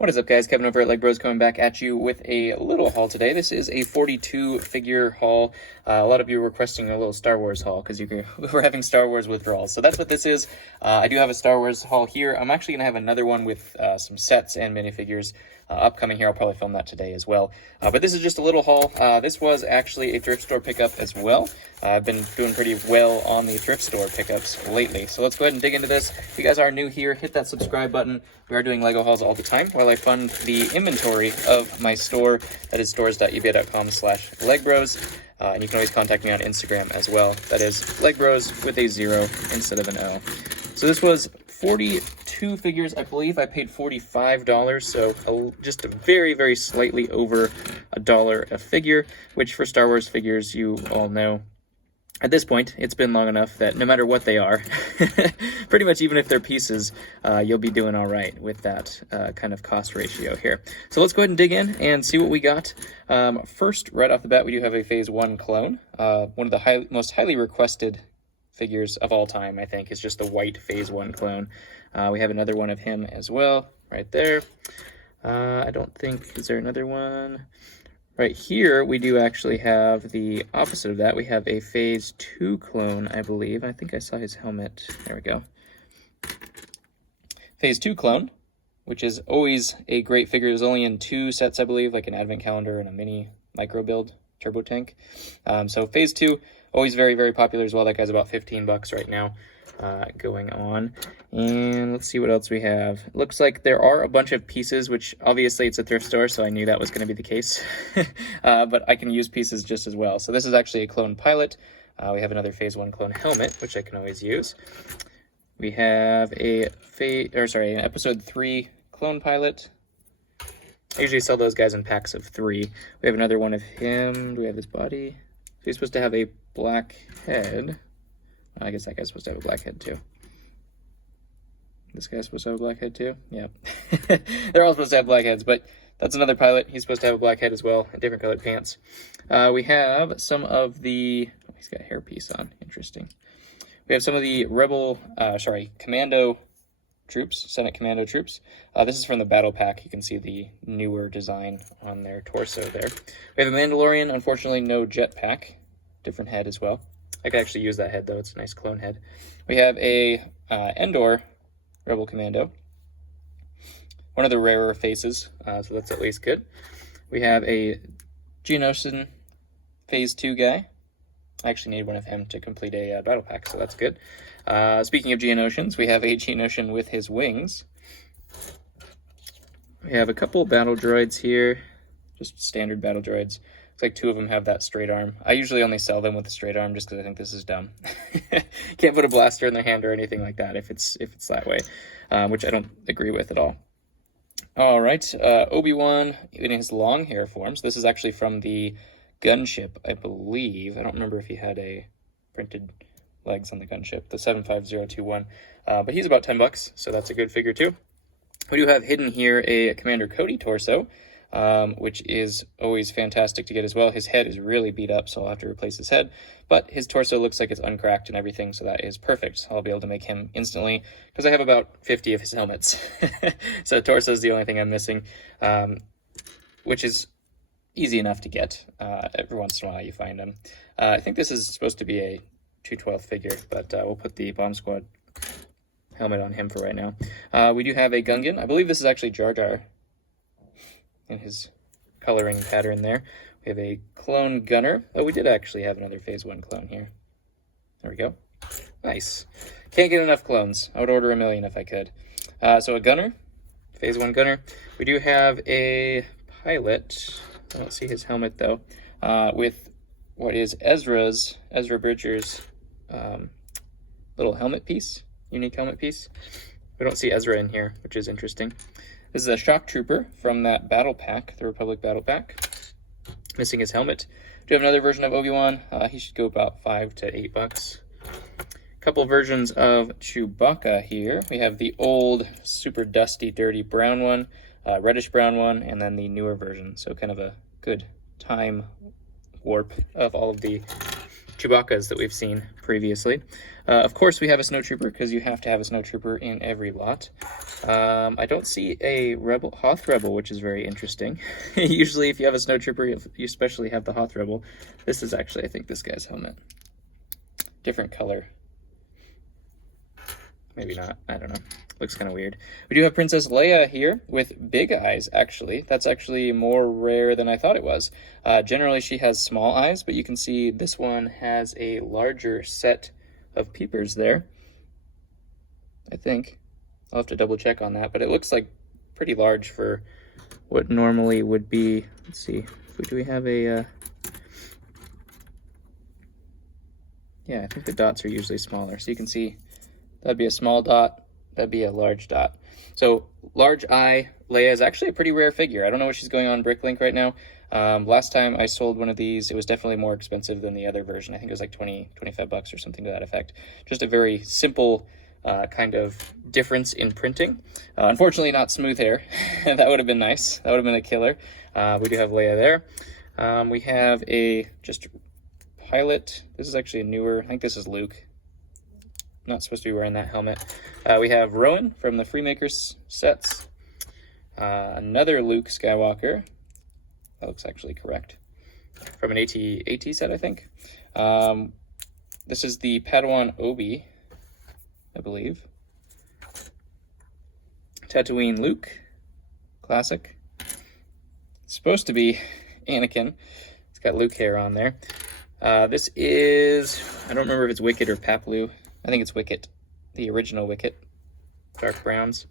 What is up, guys? Kevin over at LEGbrOs coming back at you with a little haul today. This is a 42 figure haul. A lot of you were requesting a little Star Wars haul because we're having Star Wars withdrawals. So that's what this is. I do have a Star Wars haul here. I'm actually going to have another one with some sets and minifigures upcoming here. I'll probably film that today as well. But this is just a little haul. This was actually a thrift store pickup as well. I've been doing pretty well on the thrift store pickups lately. So let's go ahead and dig into this. If you guys are new here, hit that subscribe button. We are doing LEGO hauls all the time while I fund the inventory of my store. That is stores.ebay.com/LEGbrOs. And you can always contact me on Instagram as well. That is LEGbrOs with a 0 instead of an O. So this was 42 figures. I believe I paid $45, so just a very, very slightly over $1 a figure, which for Star Wars figures, you all know. At this point, it's been long enough that no matter what they are, pretty much even if they're pieces, you'll be doing all right with that kind of cost ratio here. So let's go ahead and dig in and see what we got. First, right off the bat, we do have a Phase 1 clone. One of the most highly requested figures of all time, I think, is just the white Phase 1 clone. We have another one of him as well, right there. I don't think, is there another one? Right here, we do actually have the opposite of that. We have a Phase 2 clone, I believe. I think I saw his helmet. There we go. Phase 2 clone, which is always a great figure. It was only in 2 sets, I believe, like an advent calendar and a mini micro build turbo tank. So Phase 2, always very, very popular as well. That guy's about 15 bucks right now. Going on, and let's see what else we have. It looks like there are a bunch of pieces, which obviously it's a thrift store, so I knew that was going to be the case. But I can use pieces just as well. So this is actually a clone pilot. We have another Phase 1 clone helmet, which I can always use. We have an Episode 3 clone pilot. I usually sell those guys in packs of 3. We have another one of him. Do we have his body? So he's supposed to have a black head. I guess that guy's supposed to have a black head too. This guy's supposed to have a black head too? Yeah. They're all supposed to have black heads, but that's another pilot. He's supposed to have a black head as well, and different colored pants. We have some of the... Oh, he's got a hairpiece on. Interesting. We have some of the Commando troops, Senate Commando troops. This is from the Battle Pack. You can see the newer design on their torso there. We have a Mandalorian. Unfortunately, no jetpack. Different head as well. I could actually use that head, though. It's a nice clone head. We have a Endor Rebel Commando. One of the rarer faces, so that's at least good. We have a Geonosian Phase 2 guy. I actually need one of him to complete a battle pack, so that's good. Speaking of Geonosians, we have a Geonosian with his wings. We have a couple battle droids here, just standard battle droids. Like 2 of them have that straight arm. I usually only sell them with the straight arm just because I think this is dumb. Can't put a blaster in their hand or anything like that if it's that way, which I don't agree with at all. All right, Obi-Wan in his long hair forms. This is actually from the gunship, I believe. I don't remember if he had a printed legs on the gunship, the 75021. But he's about 10 bucks, so that's a good figure too. We do have hidden here a Commander Cody torso. Which is always fantastic to get as well. His head is really beat up, so I'll have to replace his head. But his torso looks like it's uncracked and everything, so that is perfect. I'll be able to make him instantly, because I have about 50 of his helmets. So torso is the only thing I'm missing, which is easy enough to get. Every once in a while you find them. I think this is supposed to be a 212 figure, but we'll put the Bomb Squad helmet on him for right now. We do have a Gungan. I believe this is actually Jar Jar in his coloring pattern there. We have a clone gunner. Oh, we did actually have another Phase 1 clone here. There we go. Nice. Can't get enough clones. I would order 1 million if I could. So a gunner, Phase 1 gunner. We do have a pilot. I don't see his helmet though. With what is Ezra Bridger's little helmet piece, unique helmet piece. We don't see Ezra in here, which is interesting. This is a Shock Trooper from that battle pack, the Republic battle pack. Missing his helmet. Do have another version of Obi-Wan. He should go about 5 to 8 bucks. A couple versions of Chewbacca here. We have the old, super dusty, dirty brown one, reddish brown one, and then the newer version. So kind of a good time warp of all of the Chewbacca's that we've seen previously. Of course, we have a Snowtrooper because you have to have a Snowtrooper in every lot. I don't see a Hoth Rebel, which is very interesting. Usually, if you have a Snowtrooper, you especially have the Hoth Rebel. This is actually, I think, this guy's helmet. Different color. Maybe not. I don't know. Looks kind of weird. We do have Princess Leia here with big eyes, actually. That's actually more rare than I thought it was. Generally, she has small eyes, but you can see this one has a larger set of peepers there. I think. I'll have to double check on that, but it looks like pretty large for what normally would be. Let's see. Do we have a... Yeah, I think the dots are usually smaller. So you can see that'd be a small dot. That'd be a large dot. So large eye Leia is actually a pretty rare figure. I don't know what she's going on Bricklink right now. Last time I sold one of these, it was definitely more expensive than the other version. I think it was like 25 bucks or something to that effect. Just a very simple kind of difference in printing. Unfortunately, not smooth hair. That would have been nice. That would have been a killer. We do have Leia there. We have a just pilot. This is actually a newer, I think this is Luke. Not supposed to be wearing that helmet. We have Rowan from the Freemakers sets. Another Luke Skywalker. That looks actually correct. From an AT set, I think. This is the Padawan Obi, I believe. Tatooine Luke. Classic. It's supposed to be Anakin. It's got Luke hair on there. This is, I don't remember if it's Wicket or Paplu. I think it's Wicket, the original Wicket, dark browns.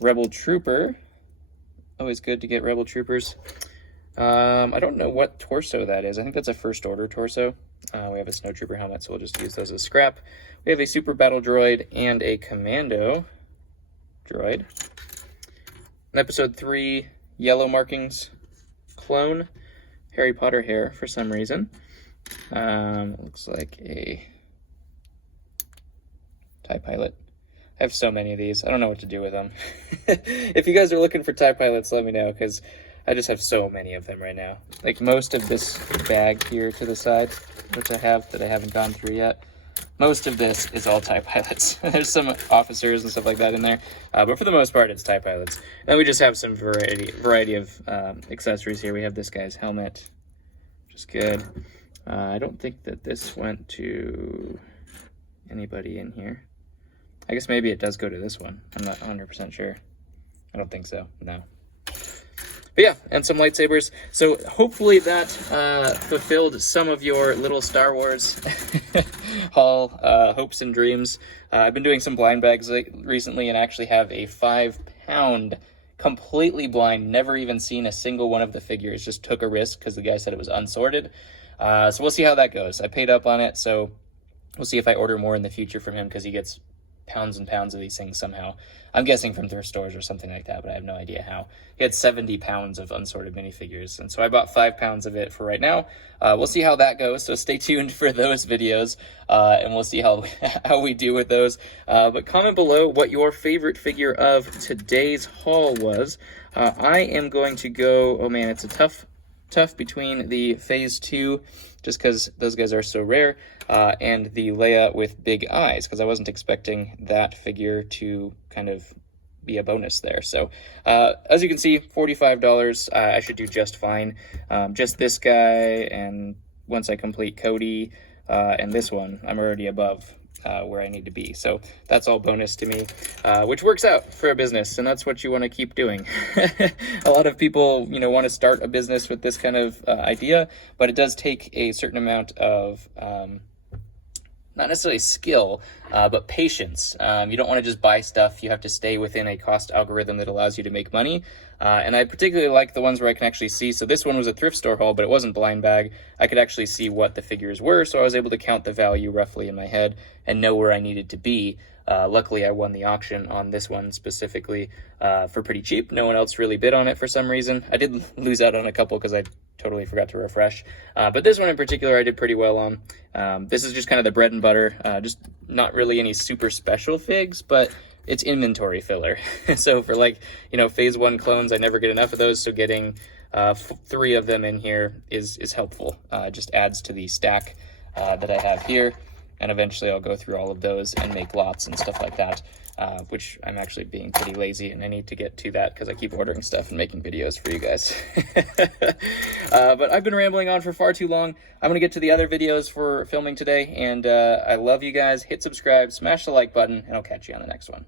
Rebel Trooper, always good to get Rebel Troopers. I don't know what torso that is. I think that's a First Order torso. We have a Snowtrooper helmet, so we'll just use those as scrap. We have a Super Battle Droid and a Commando Droid. An Episode 3 yellow markings clone, Harry Potter hair for some reason. Looks like a TIE Pilot. I have so many of these. I don't know what to do with them. If you guys are looking for TIE Pilots, let me know, because I just have so many of them right now. Like most of this bag here to the side, which I have that I haven't gone through yet, most of this is all TIE Pilots. There's some officers and stuff like that in there, but for the most part, it's TIE Pilots. And we just have some variety of accessories here. We have this guy's helmet, which is good. I don't think that this went to anybody in here. I guess maybe it does go to this one. I'm not 100% sure. I don't think so, no. But yeah, and some lightsabers. So hopefully that fulfilled some of your little Star Wars haul hopes and dreams. I've been doing some blind bags recently and actually have a 5-pound completely blind, never even seen a single one of the figures. Just took a risk because the guy said it was unsorted. So we'll see how that goes. I paid up on it, so we'll see if I order more in the future from him because he gets pounds and pounds of these things somehow. I'm guessing from thrift stores or something like that, but I have no idea how. He had 70 pounds of unsorted minifigures, and so I bought 5 pounds of it for right now. We'll see how that goes, so stay tuned for those videos, and we'll see how we do with those. But comment below what your favorite figure of today's haul was. I am going to go, oh man, it's a tough between the Phase 2, just because those guys are so rare, and the Leia with big eyes, because I wasn't expecting that figure to kind of be a bonus there. So as you can see, $45, I should do just fine. Just this guy, and once I complete Cody and this one, I'm already above where I need to be. So that's all bonus to me, which works out for a business, and that's what you want to keep doing. A lot of people, want to start a business with this kind of idea, but it does take a certain amount of not necessarily skill, but patience. You don't want to just buy stuff. You have to stay within a cost algorithm that allows you to make money. And I particularly like the ones where I can actually see. So this one was a thrift store haul, but it wasn't blind bag. I could actually see what the figures were, so I was able to count the value roughly in my head and know where I needed to be. Luckily, I won the auction on this one specifically for pretty cheap. No one else really bid on it for some reason. I did lose out on a couple because I totally forgot to refresh. But this one in particular, I did pretty well on. This is just kind of the bread and butter. Just not really any super special figs, but it's inventory filler. So for Phase 1 clones, I never get enough of those. So getting 3 of them in here is helpful. Just adds to the stack. that I have here, and eventually I'll go through all of those and make lots and stuff like that, which I'm actually being pretty lazy, and I need to get to that because I keep ordering stuff and making videos for you guys. But I've been rambling on for far too long. I'm going to get to the other videos for filming today, and I love you guys. Hit subscribe, smash the like button, and I'll catch you on the next one.